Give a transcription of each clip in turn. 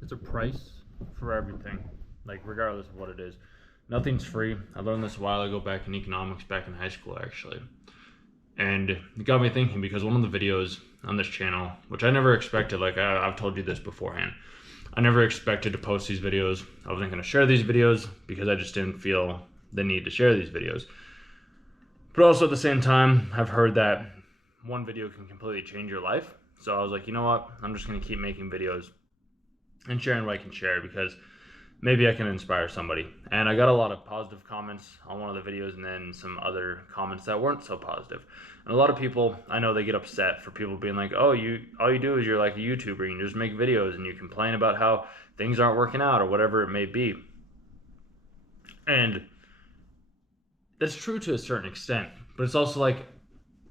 There's a price for everything, like regardless of what it is. Nothing's free. I learned this a while ago back in economics, back in high school actually. And it got me thinking because one of the videos on this channel, which I never expected, like I've told you this beforehand, I never expected to post these videos. I wasn't going to share these videos because I just didn't feel the need to share these videos. But also at the same time, I've heard that one video can completely change your life. So I was like, you know what? I'm just going to keep making videos and sharing what I can share because maybe I can inspire somebody. And I got a lot of positive comments on one of the videos and then some other comments that weren't so positive. And a lot of people, I know they get upset for people being like, oh, all you do is you're like a YouTuber and you just make videos and you complain about how things aren't working out or whatever it may be. And that's true to a certain extent, but it's also like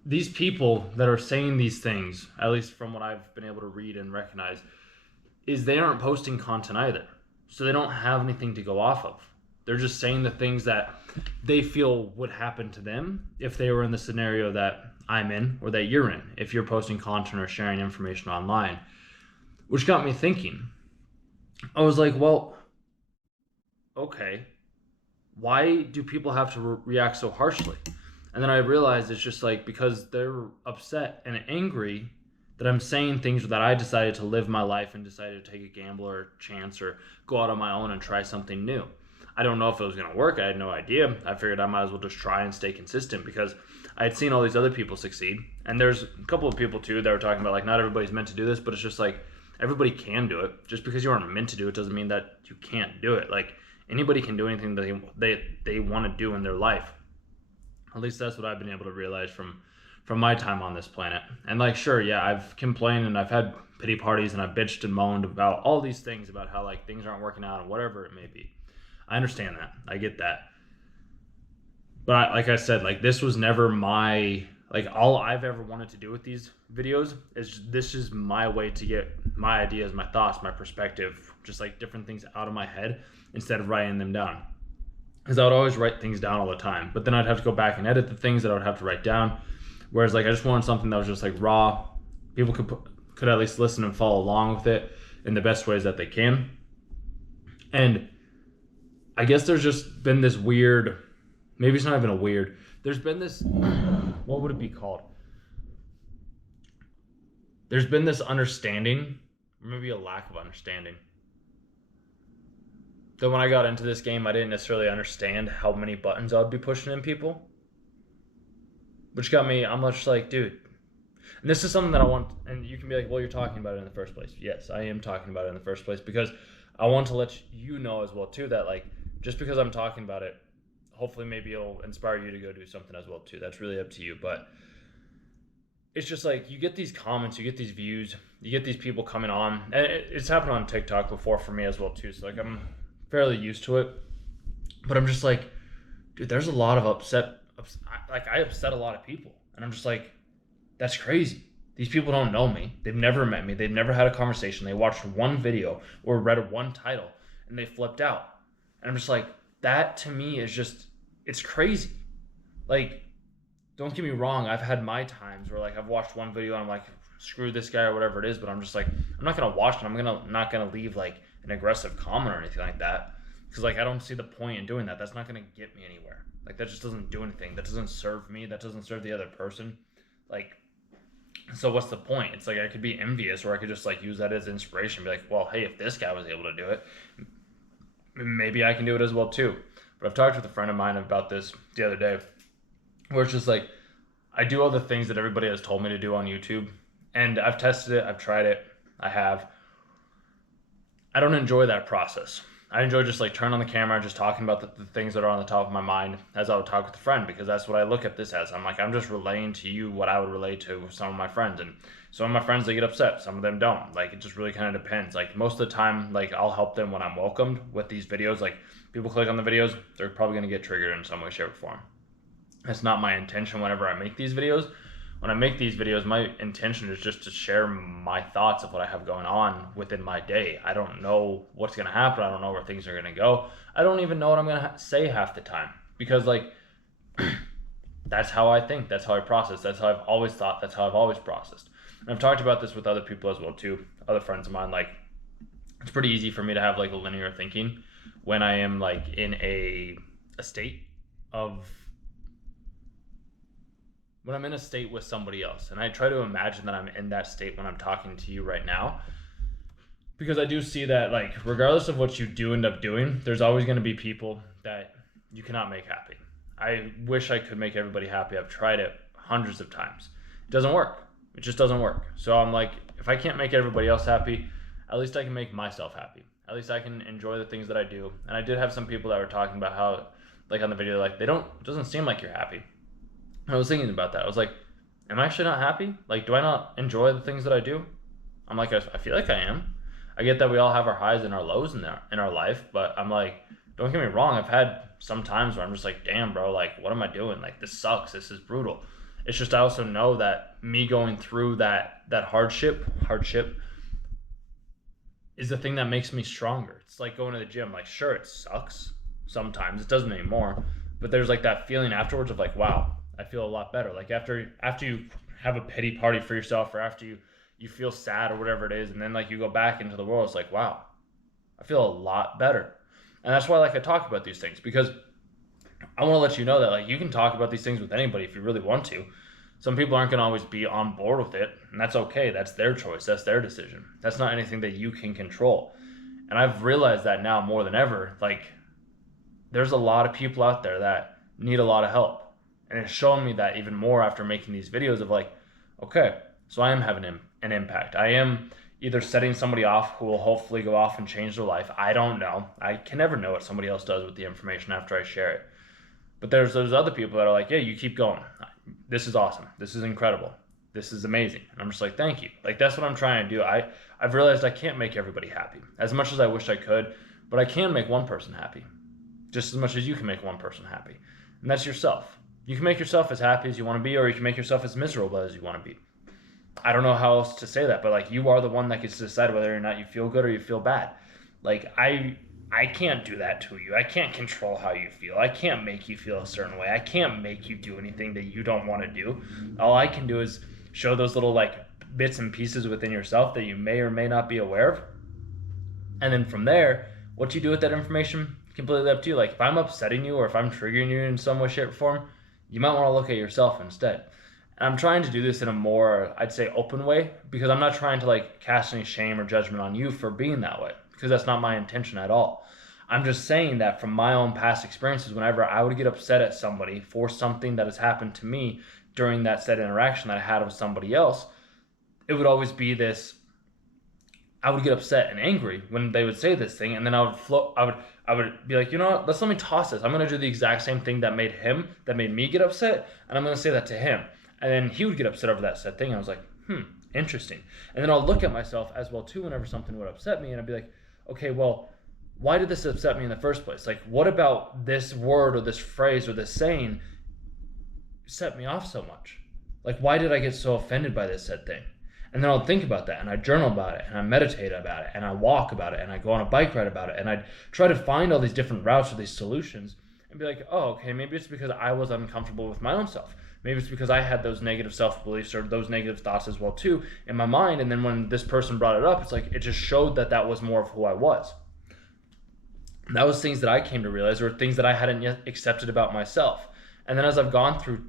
these people that are saying these things, at least from what I've been able to read and recognize, is they aren't posting content either. So they don't have anything to go off of. They're just saying the things that they feel would happen to them if they were in the scenario that I'm in or that you're in, if you're posting content or sharing information online. Which got me thinking. I was like, well, okay, why do people have to react so harshly? And then I realized it's just like because they're upset and angry that I'm saying things that I decided to live my life and decided to take a gamble or chance or go out on my own and try something new. I don't know if it was going to work. I had no idea. I figured I might as well just try and stay consistent because I had seen all these other people succeed. And there's a couple of people too that were talking about like not everybody's meant to do this, but it's just like everybody can do it. Just because you aren't meant to do it doesn't mean that you can't do it. Like anybody can do anything that they want to do in their life. At least that's what I've been able to realize from my time on this planet. And like, sure, yeah, I've complained and I've had pity parties and I've bitched and moaned about all these things about how like things aren't working out and whatever it may be. I understand that. I get that. But like I said, like this was never my, like all I've ever wanted to do with these videos is this is my way to get my ideas, my thoughts, my perspective, just like different things out of my head instead of writing them down. Because I would always write things down all the time, but then I'd have to go back and edit the things that I would have to write down. Whereas like I just wanted something that was just like raw. People could at least listen and follow along with it in the best ways that they can. And I guess there's just been this weird, maybe it's not even a weird, there's been this, what would it be called? There's been this understanding, or maybe a lack of understanding, that when I got into this game, I didn't necessarily understand how many buttons I would be pushing in people. Which got me, I'm just like, dude. And this is something that I want, and you can be like, well, you're talking about it in the first place. Yes, I am talking about it in the first place because I want to let you know as well, too, that like, just because I'm talking about it, hopefully maybe it'll inspire you to go do something as well, too. That's really up to you. But it's just like, you get these comments, you get these views, you get these people coming on. And it's happened on TikTok before for me as well, too. So like, I'm fairly used to it. But I'm just like, dude, there's a lot of I upset a lot of people, and I'm just like, that's crazy. These people don't know me. They've never met me. They've never had a conversation. They watched one video or read one title and they flipped out. And I'm just like, that to me is just, it's crazy. Like, don't get me wrong. I've had my times where like I've watched one video and I'm like, screw this guy or whatever it is, but I'm just like, I'm not going to watch it. Not going to leave like an aggressive comment or anything like that. Because like, I don't see the point in doing that. That's not going to get me anywhere. Like that just doesn't do anything. That doesn't serve me. That doesn't serve the other person. Like, so what's the point? It's like I could be envious or I could just like use that as inspiration. Be like, well, hey, if this guy was able to do it, maybe I can do it as well too. But I've talked with a friend of mine about this the other day where it's just like, I do all the things that everybody has told me to do on YouTube. And I've tested it. I've tried it. I don't enjoy that process. I enjoy just like turning on the camera, just talking about the things that are on the top of my mind as I would talk with a friend, because that's what I look at this as. I'm like, I'm just relaying to you what I would relay to some of my friends. And some of my friends, they get upset. Some of them don't. Like, it just really kind of depends. Like, most of the time, like, I'll help them when I'm welcomed with these videos. Like, people click on the videos, they're probably going to get triggered in some way, shape, or form. That's not my intention whenever I make these videos. When I make these videos, my intention is just to share my thoughts of what I have going on within my day. I don't know what's going to happen. I don't know where things are going to go. I don't even know what I'm going to say half the time because, like, that's how I think. That's how I process. That's how I've always thought. That's how I've always processed. And I've talked about this with other people as well, too. Other friends of mine, like, it's pretty easy for me to have like a linear thinking when I am like in a state of when I'm in a state with somebody else. And I try to imagine that I'm in that state when I'm talking to you right now. Because I do see that, like, regardless of what you do end up doing, there's always going to be people that you cannot make happy. I wish I could make everybody happy. I've tried it hundreds of times. It doesn't work. It just doesn't work. So I'm like, if I can't make everybody else happy, at least I can make myself happy. At least I can enjoy the things that I do. And I did have some people that were talking about how, like on the video, like, it doesn't seem like you're happy. And I was thinking about that. I was like, am I actually not happy? Like, do I not enjoy the things that I do? I'm like, I feel like I am. I get that we all have our highs and our lows in our life, but I'm like, don't get me wrong. I've had some times where I'm just like, damn, bro, like, what am I doing? Like, this sucks. This is brutal. It's just I also know that me going through that hardship is the thing that makes me stronger. It's like going to the gym. Like, sure, it sucks sometimes. It doesn't anymore. But there's like that feeling afterwards of like, wow, I feel a lot better. Like after you have a pity party for yourself, or after you feel sad or whatever it is, and then like you go back into the world, it's like, wow, I feel a lot better. And that's why like I talk about these things, because I want to let you know that like you can talk about these things with anybody if you really want to. Some people aren't going to always be on board with it, and that's okay. That's their choice. That's their decision. That's not anything that you can control. And I've realized that now more than ever. Like, there's a lot of people out there that need a lot of help. And it's shown me that even more after making these videos of like, okay, so I am having an impact. I am either setting somebody off who will hopefully go off and change their life. I don't know. I can never know what somebody else does with the information after I share it. But there's those other people that are like, yeah, you keep going. This is awesome. This is incredible. This is amazing. And I'm just like, thank you. Like, that's what I'm trying to do. I've realized I can't make everybody happy as much as I wish I could, but I can make one person happy just as much as you can make one person happy. And that's yourself. You can make yourself as happy as you want to be, or you can make yourself as miserable as you want to be. I don't know how else to say that, but like, you are the one that gets to decide whether or not you feel good or you feel bad. Like, I can't do that to you. I can't control how you feel. I can't make you feel a certain way. I can't make you do anything that you don't want to do. All I can do is show those little like bits and pieces within yourself that you may or may not be aware of. And then from there, what you do with that information, completely up to you. Like, if I'm upsetting you or if I'm triggering you in some way, shape, or form, you might want to look at yourself instead. And I'm trying to do this in a more, I'd say, open way, because I'm not trying to like cast any shame or judgment on you for being that way, because that's not my intention at all. I'm just saying that from my own past experiences, whenever I would get upset at somebody for something that has happened to me during that said interaction that I had with somebody else, it would always be this, I would get upset and angry when they would say this thing, and then I would be like, you know what, let me toss this. I'm going to do the exact same thing that made me get upset, and I'm going to say that to him. And then he would get upset over that said thing. I was like, interesting. And then I'll look at myself as well too whenever something would upset me, and I'd be like, okay, well, why did this upset me in the first place? Like, what about this word or this phrase or this saying set me off so much? Like, why did I get so offended by this said thing? And then I'll think about that, and I journal about it, and I meditate about it, and I walk about it, and I go on a bike ride about it, and I try to find all these different routes or these solutions and be like, oh, okay, maybe it's because I was uncomfortable with my own self. Maybe it's because I had those negative self-beliefs or those negative thoughts as well too in my mind. And then when this person brought it up, it's like it just showed that was more of who I was. And that was things that I came to realize, or things that I hadn't yet accepted about myself. And then as I've gone through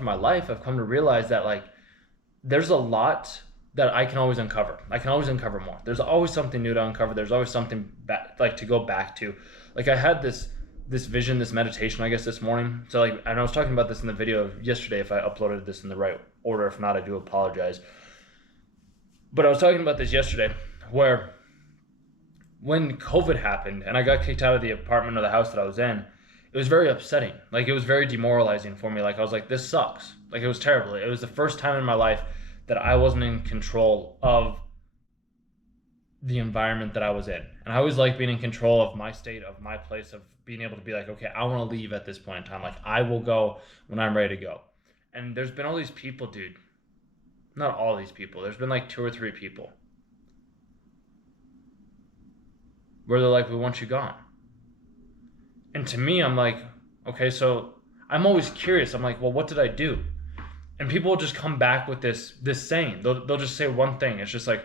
my life, I've come to realize that like there's a lot that I can always uncover. I can always uncover more. There's always something new to uncover. There's always something like to go back to. Like, I had this vision, this meditation, I guess, this morning. So like, and I was talking about this in the video yesterday, if I uploaded this in the right order. If not, I do apologize. But I was talking about this yesterday, where when COVID happened and I got kicked out of the apartment or the house that I was in, it was very upsetting. Like, it was very demoralizing for me. Like, I was like, this sucks. Like, it was terrible. It was the first time in my life that I wasn't in control of the environment that I was in. And I always like being in control of my state, of my place, of being able to be like, okay, I want to leave at this point in time. Like, I will go when I'm ready to go. And there's been all these people, dude. Not all these people. There's been like 2 or 3 people where they're like, we want you gone. And to me, I'm like, okay, so I'm always curious. I'm like, well, what did I do? And people will just come back with this saying. They'll just say one thing. It's just like,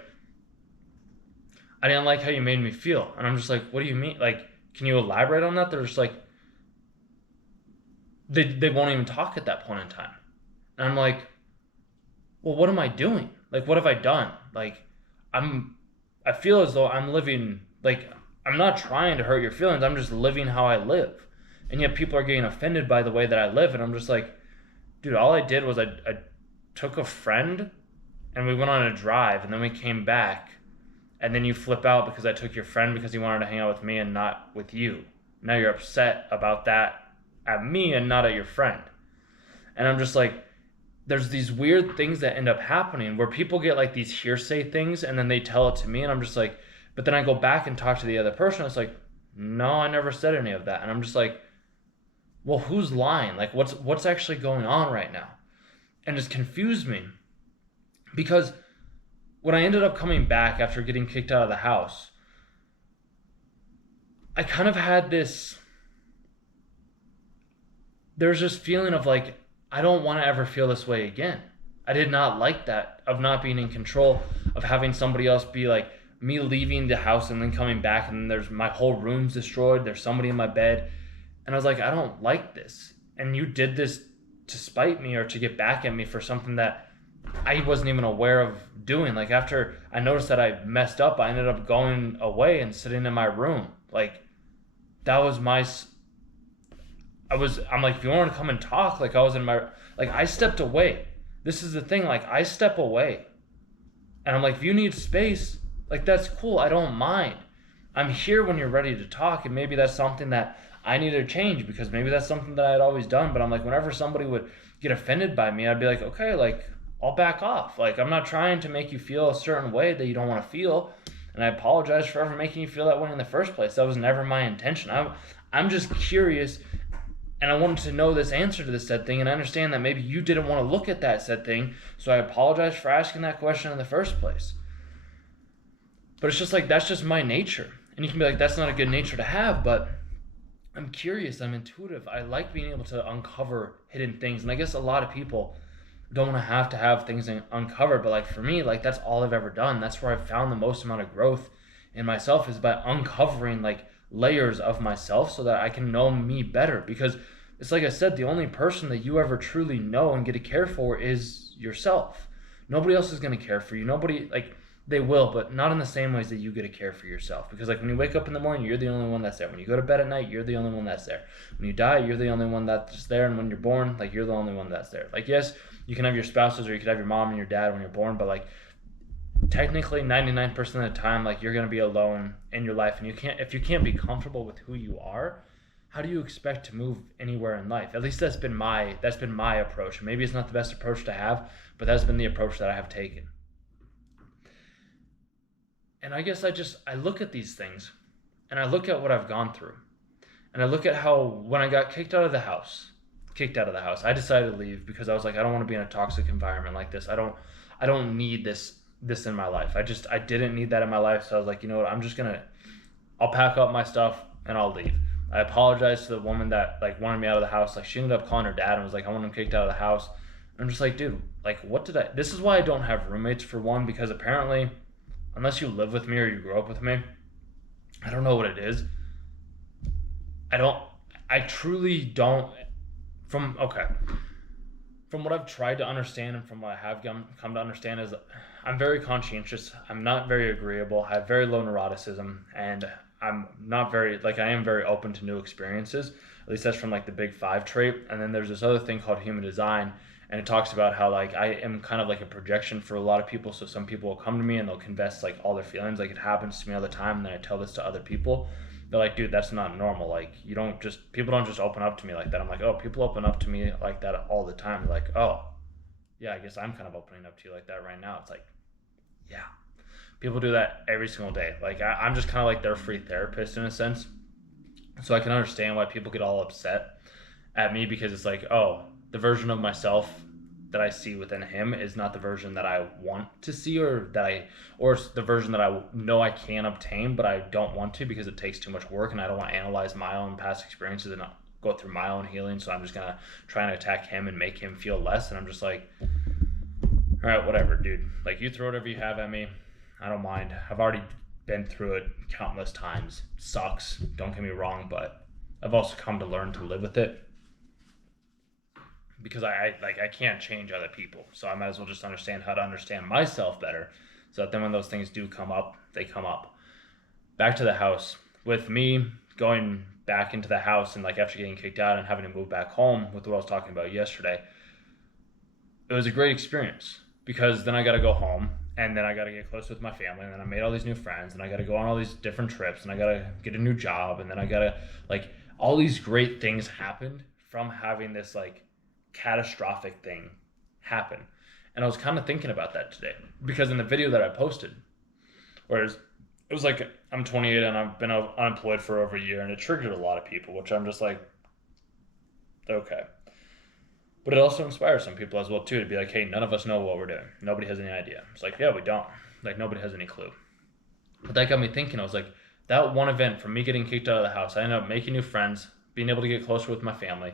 I didn't like how you made me feel. And I'm just like, what do you mean? Like, can you elaborate on that? They're just like, they won't even talk at that point in time. And I'm like, well, what am I doing? Like, what have I done? Like, I'm, I feel as though I'm living, like, I'm not trying to hurt your feelings. I'm just living how I live. And yet people are getting offended by the way that I live. And I'm just like, dude, all I did was I took a friend and we went on a drive and then we came back. And then you flip out because I took your friend because he wanted to hang out with me and not with you. Now you're upset about that at me and not at your friend. And I'm just like, there's these weird things that end up happening where people get like these hearsay things and then they tell it to me and I'm just like, but then I go back and talk to the other person. It's like, no, I never said any of that. And I'm just like, well, who's lying? Like, what's actually going on right now? And it's confused me because when I ended up coming back after getting kicked out of the house, I kind of had this, there's this feeling of like, I don't want to ever feel this way again. I did not like that of not being in control, of having somebody else be like me leaving the house and then coming back and then there's my whole room's destroyed. There's somebody in my bed. And I was like, I don't like this. And you did this to spite me or to get back at me for something that I wasn't even aware of doing. Like after I noticed that I messed up, I ended up going away and sitting in my room. Like that was I'm like, if you want to come and talk, like I was in my, like I stepped away. This is the thing, like I step away. And I'm like, if you need space, like that's cool. I don't mind. I'm here when you're ready to talk. And maybe that's something that I need to change because maybe that's something that I had always done. But I'm like, whenever somebody would get offended by me, I'd be like, okay, like I'll back off. Like I'm not trying to make you feel a certain way that you don't want to feel. And I apologize for ever making you feel that way in the first place. That was never my intention. I'm just curious and I wanted to know this answer to this said thing, and I understand that maybe you didn't want to look at that said thing, so I apologize for asking that question in the first place. But it's just like, that's just my nature. And you can be like, that's not a good nature to have, but I'm curious, I'm intuitive. I like being able to uncover hidden things, and I guess a lot of people don't want to have things uncovered, but like for me, like that's all I've ever done. That's where I've found the most amount of growth in myself is by uncovering like layers of myself so that I can know me better, because it's like I said, the only person that you ever truly know and get to care for is yourself. Nobody else is going to care for you. Nobody, like they will, but not in the same ways that you get to care for yourself, because like when you wake up in the morning, you're the only one that's there. When you go to bed at night, you're the only one that's there. When you die, you're the only one that's there. And when you're born, like you're the only one that's there. Like yes, you can have your spouses or you could have your mom and your dad when you're born, but like technically 99% of the time, like you're going to be alone in your life. And if you can't be comfortable with who you are, how do you expect to move anywhere in life? At least that's been my approach. Maybe it's not the best approach to have, but that's been the approach that I have taken. And I guess I look at these things and I look at what I've gone through, and I look at how when I got kicked out of the house, I decided to leave because I was like, I don't want to be in a toxic environment like this. I don't need this in my life. I didn't need that in my life. So I was like, you know what, I'll pack up my stuff and I'll leave. I apologized to the woman that like wanted me out of the house. Like she ended up calling her dad and was like, I want him kicked out of the house. And I'm just like, dude, like this is why I don't have roommates, for one, because apparently unless you live with me or you grow up with me, I don't know what it is. I truly don't, from what I've tried to understand and from what I have come to understand is I'm very conscientious. I'm not very agreeable. I have very low neuroticism, and I'm not very, like I am very open to new experiences. At least that's from like the Big Five trait. And then there's this other thing called human design, and it talks about how like I am kind of like a projection for a lot of people. So some people will come to me and they'll confess like all their feelings. Like it happens to me all the time, and then I tell this to other people. They're like, dude, that's not normal. Like people don't just open up to me like that. I'm like, oh, people open up to me like that all the time. They're like, oh, yeah, I guess I'm kind of opening up to you like that right now. It's like, yeah, people do that every single day. Like I'm just kind of like their free therapist in a sense. So I can understand why people get all upset at me, because it's like, oh, the version of myself that I see within him is not the version that I want to see, or the version that I know I can obtain, but I don't want to because it takes too much work, and I don't want to analyze my own past experiences and not go through my own healing. So I'm just gonna try and attack him and make him feel less. And I'm just like, all right, whatever, dude. Like you throw whatever you have at me. I don't mind. I've already been through it countless times. Sucks, don't get me wrong, but I've also come to learn to live with it because I can't change other people. So I might as well just understand how to understand myself better so that then when those things do come up, they come up. Back to the house. With me going back into the house and like after getting kicked out and having to move back home with what I was talking about yesterday, it was a great experience because then I got to go home and then I got to get close with my family and then I made all these new friends and I got to go on all these different trips and I got to get a new job and then I got to like all these great things happened from having this like catastrophic thing happen. And I was kind of thinking about that today because in the video that I posted, whereas it was like I'm 28 and I've been unemployed for over a year and it triggered a lot of people, which I'm just like, okay. But it also inspires some people as well too to be like, hey, none of us know what we're doing. Nobody has any idea. It's like, yeah, we don't. Like nobody has any clue. But that got me thinking. I was like, that one event from me getting kicked out of the house, I ended up making new friends, being able to get closer with my family,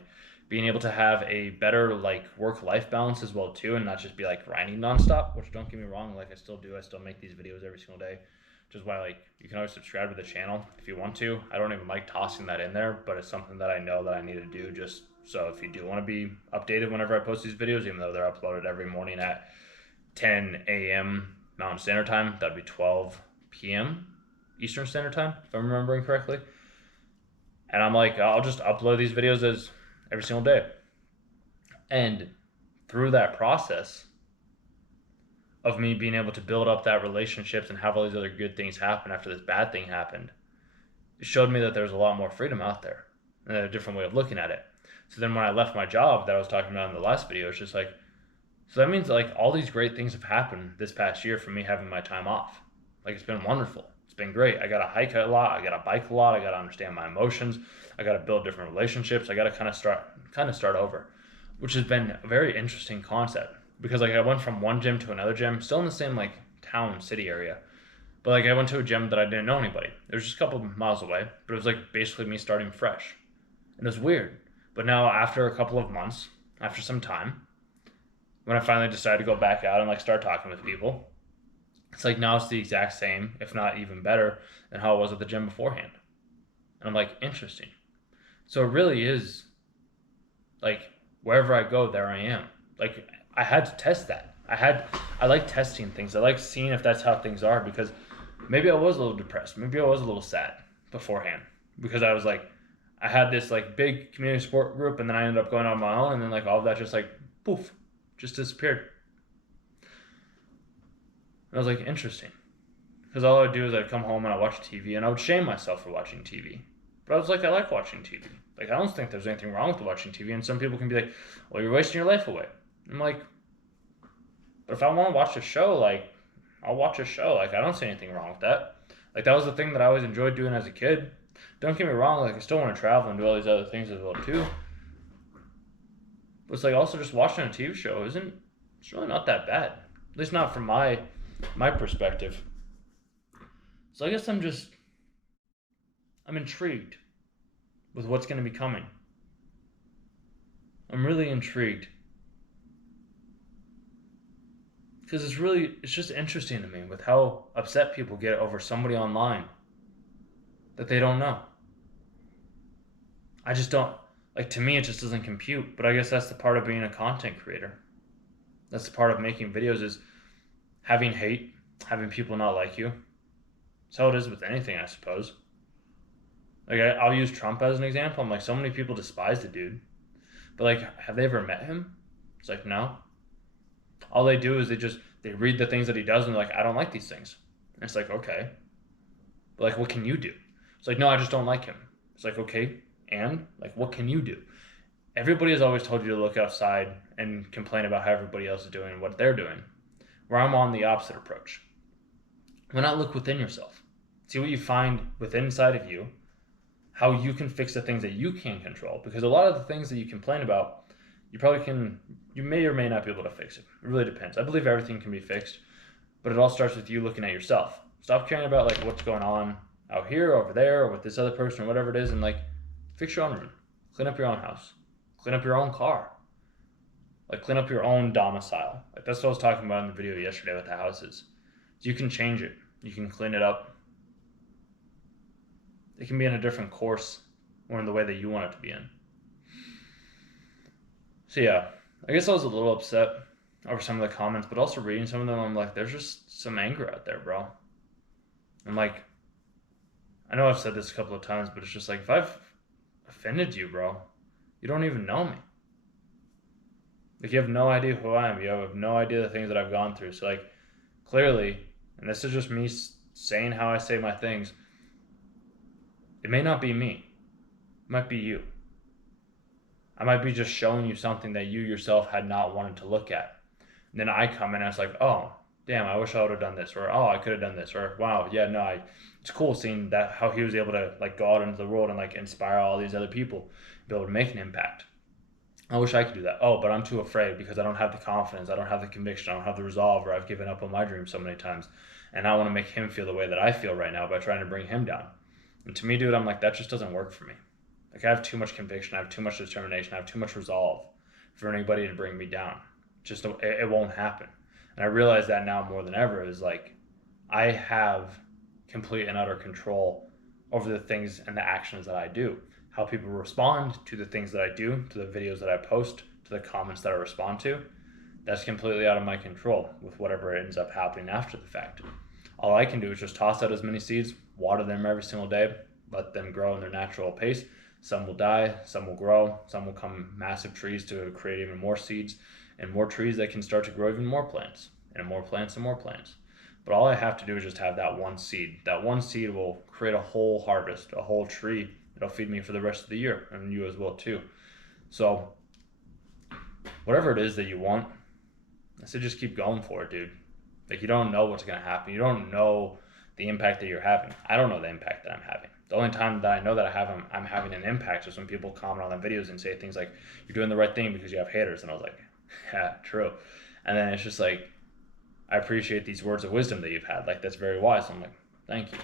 being able to have a better like work-life balance as well too, and not just be like grinding nonstop. Which don't get me wrong, like I still do. I still make these videos every single day. Which is why like you can always subscribe to the channel if you want to. I don't even like tossing that in there, but it's something that I know that I need to do just so if you do want to be updated whenever I post these videos, even though they're uploaded every morning at 10 a.m. Mountain Standard Time, that'd be 12 p.m. Eastern Standard Time, if I'm remembering correctly. And I'm like, I'll just upload these videos as every single day. And through that process of me being able to build up that relationships and have all these other good things happen after this bad thing happened, it showed me that there's a lot more freedom out there and a different way of looking at it. So then when I left my job that I was talking about in the last video, it's just like, so that means like all these great things have happened this past year for me having my time off. Like it's been wonderful. It's been great. I got to hike a lot. I got to bike a lot. I got to understand my emotions. I got to build different relationships. I got to kind of start over, which has been a very interesting concept because like I went from one gym to another gym, still in the same like town, city area. But like I went to a gym that I didn't know anybody. It was just a couple of miles away, but it was like basically me starting fresh. And it was weird. But now after a couple of months, after some time, when I finally decided to go back out and like start talking with people, it's like now it's the exact same, if not even better than how it was at the gym beforehand. And I'm like, interesting. So it really is like wherever I go, there I am. Like I had to test that. I like testing things. I like seeing if that's how things are because maybe I was a little depressed. Maybe I was a little sad beforehand because I was like, I had this like big community support group and then I ended up going on my own and then like all of that just like poof, just disappeared. And I was like, interesting. Because all I would do is I'd come home and I'd watch TV and I would shame myself for watching TV. But I was like, I like watching TV. Like, I don't think there's anything wrong with watching TV. And some people can be like, well, you're wasting your life away. I'm like, but if I want to watch a show, like, I'll watch a show. Like, I don't see anything wrong with that. Like, that was the thing that I always enjoyed doing as a kid. Don't get me wrong, like I still want to travel and do all these other things as well too. But it's like also just watching a TV show it's really not that bad. At least not from my perspective. So I guess I'm intrigued with what's going to be coming. I'm really intrigued. Because it's just interesting to me with how upset people get over somebody online that they don't know. I just don't, like to me it just doesn't compute, but I guess that's the part of being a content creator. That's the part of making videos is having hate, having people not like you. That's how it is with anything, I suppose. Like I'll use Trump as an example. I'm like, so many people despise the dude. But like, have they ever met him? It's like, no. All they do is they read the things that he does and they're like, I don't like these things. And it's like, okay. But like, what can you do? It's like, no, I just don't like him. It's like, okay, and like, what can you do? Everybody has always told you to look outside and complain about how everybody else is doing and what they're doing. Where I'm on the opposite approach. Why not look within yourself? See what you find within inside of you, how you can fix the things that you can control. Because a lot of the things that you complain about, you may or may not be able to fix it. It really depends. I believe everything can be fixed, but it all starts with you looking at yourself. Stop caring about like what's going on out here, over there, or with this other person, or whatever it is, and like fix your own room. Clean up your own house. Clean up your own car. Like clean up your own domicile. Like that's what I was talking about in the video yesterday with the houses. So you can change it. You can clean it up. it can be in a different course or in the way that you want it to be in. So yeah, I guess I was a little upset over some of the comments, but also reading some of them, I'm like, there's just some anger out there, bro. I'm like, I know I've said this a couple of times, but it's just like, if I've offended you, bro, you don't even know me. Like, you have no idea who I am. You have no idea the things that I've gone through. So, like, clearly, and this is just me saying how I say my things, it may not be me. It might be you. I might be just showing you something that you yourself had not wanted to look at. And then I come in and it's like, oh, damn, I wish I would have done this. Or, oh, I could have done this. Or, wow, yeah, no, it's cool seeing that how he was able to, like, go out into the world and, like, inspire all these other people, be able to make an impact. I wish I could do that. Oh, but I'm too afraid because I don't have the confidence, I don't have the conviction, I don't have the resolve, or I've given up on my dream so many times. And I want to make him feel the way that I feel right now by trying to bring him down. And to me, dude, I'm like, that just doesn't work for me. Like, I have too much conviction, I have too much determination, I have too much resolve for anybody to bring me down. Just, it won't happen. And I realize that now more than ever is like, I have complete and utter control over the things and the actions that I do. How people respond to the things that I do, to the videos that I post, to the comments that I respond to, that's completely out of my control with whatever ends up happening after the fact. All I can do is just toss out as many seeds, water them every single day, let them grow in their natural pace. Some will die, some will grow, some will become massive trees to create even more seeds, and more trees that can start to grow even more plants, and more plants and more plants. But all I have to do is just have that one seed. That one seed will create a whole harvest, a whole tree. It'll feed me for the rest of the year, and you as well too. So whatever it is that you want, I say just keep going for it, dude. Like, you don't know what's gonna happen. You don't know the impact that you're having. I don't know the impact that I'm having. The only time that I know that I'm having an impact is when people comment on the videos and say things like, "You're doing the right thing because you have haters," and I was like, "Yeah, true." And then it's just like, I appreciate these words of wisdom that you've had. Like, that's very wise. I'm like, thank you.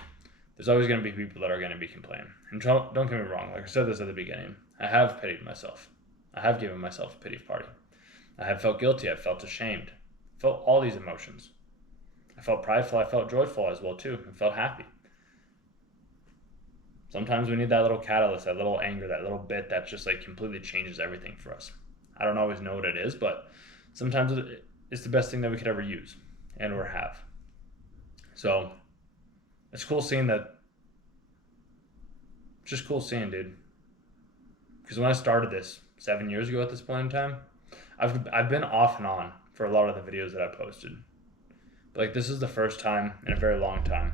There's always going to be people that are going to be complaining. And don't get me wrong, like I said this at the beginning, I have pitied myself. I have given myself a pity party. I have felt guilty. I've felt ashamed. I felt all these emotions. I felt prideful. I felt joyful as well too. I felt happy. Sometimes we need that little catalyst, that little anger, that little bit that just like completely changes everything for us. I don't always know what it is, but sometimes it's the best thing that we could ever use and or have. So it's cool seeing that. It's just cool seeing, dude. Because when I started this 7 years ago at this point in time, I've been off and on for a lot of the videos that I posted. But like, this is the first time in a very long time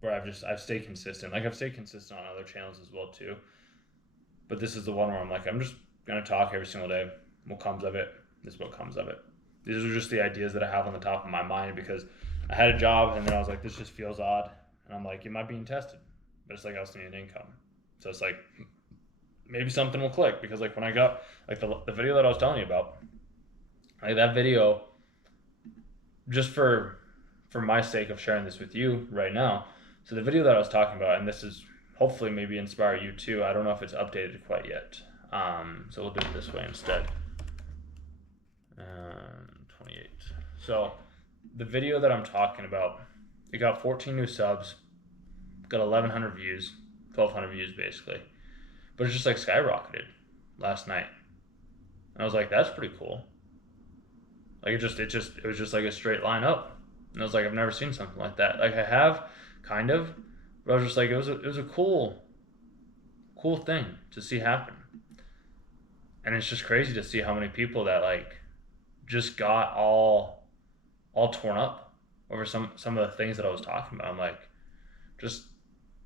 where I've stayed consistent. Like, I've stayed consistent on other channels as well too. But this is the one where I'm like, I'm just gonna talk every single day. What comes of it is what comes of it. These are just the ideas that I have on the top of my mind because I had a job and then I was like, this just feels odd. And I'm like, am I being tested? But it's like I was needing income. So it's like, maybe something will click because like when I got like the video that I was telling you about, like that video, just for my sake of sharing this with you right now. So the video that I was talking about, and this is hopefully maybe inspire you too. I don't know if it's updated quite yet. So we'll do it this way instead. 28. So the video that I'm talking about, it got 14 new subs, got 1,100 views, 1,200 views basically. But it's just like skyrocketed last night. And I was like, that's pretty cool. Like it was just like a straight line up. And I was like, I've never seen something like that. Like I have, kind of, but I was just like, it was a cool thing to see happen. And it's just crazy to see how many people that like just got all torn up over some of the things that I was talking about. I'm like, just,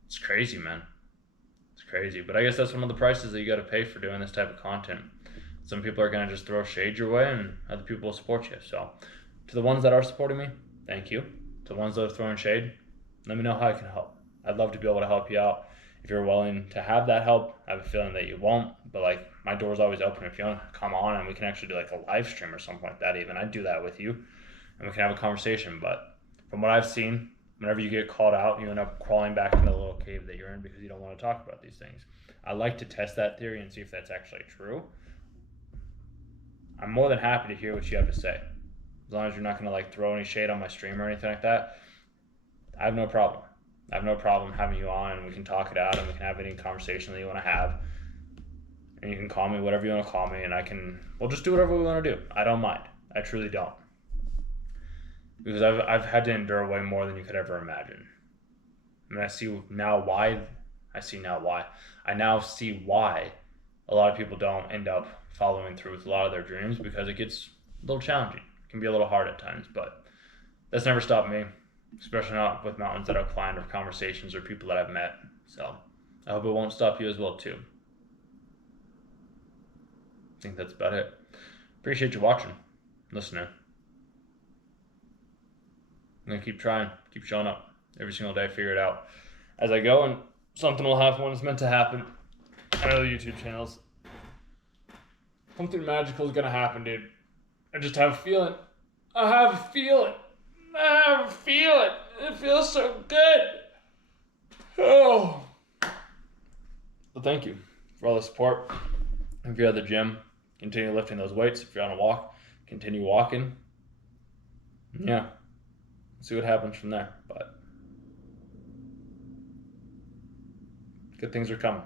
it's crazy, man. It's crazy. But I guess that's one of the prices that you got to pay for doing this type of content. Some people are going to just throw shade your way and other people will support you. So to the ones that are supporting me, thank you. To the ones that are throwing shade, let me know how I can help. I'd love to be able to help you out. If you're willing to have that help, I have a feeling that you won't, but like my door's always open. If you want to come on and we can actually do like a live stream or something like that even, I'd do that with you and we can have a conversation. But from what I've seen, whenever you get called out, you end up crawling back into the little cave that you're in because you don't want to talk about these things. I like to test that theory and see if that's actually true. I'm more than happy to hear what you have to say. As long as you're not going to like throw any shade on my stream or anything like that, I have no problem. I have no problem having you on, and we can talk it out, and we can have any conversation that you want to have. And you can call me whatever you want to call me, and we'll just do whatever we want to do. I don't mind. I truly don't. Because I've had to endure way more than you could ever imagine. I mean, I now see why a lot of people don't end up following through with a lot of their dreams, because it gets a little challenging. It can be a little hard at times, but that's never stopped me, especially not with mountains that I've climbed or conversations or people that I've met. So I hope it won't stop you as well too. I think that's about it. Appreciate you watching, listening. I'm going to keep trying, keep showing up every single day, figure it out as I go, and something will happen when it's meant to happen. I know the YouTube channels. Something magical is going to happen, dude. I just have a feeling. I have a feeling. It feels so good. Oh. Well, thank you for all the support. If you're at the gym, continue lifting those weights. If you're on a walk, continue walking. Yeah. See what happens from there. But good things are coming.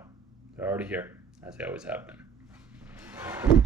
They're already here, as they always have been.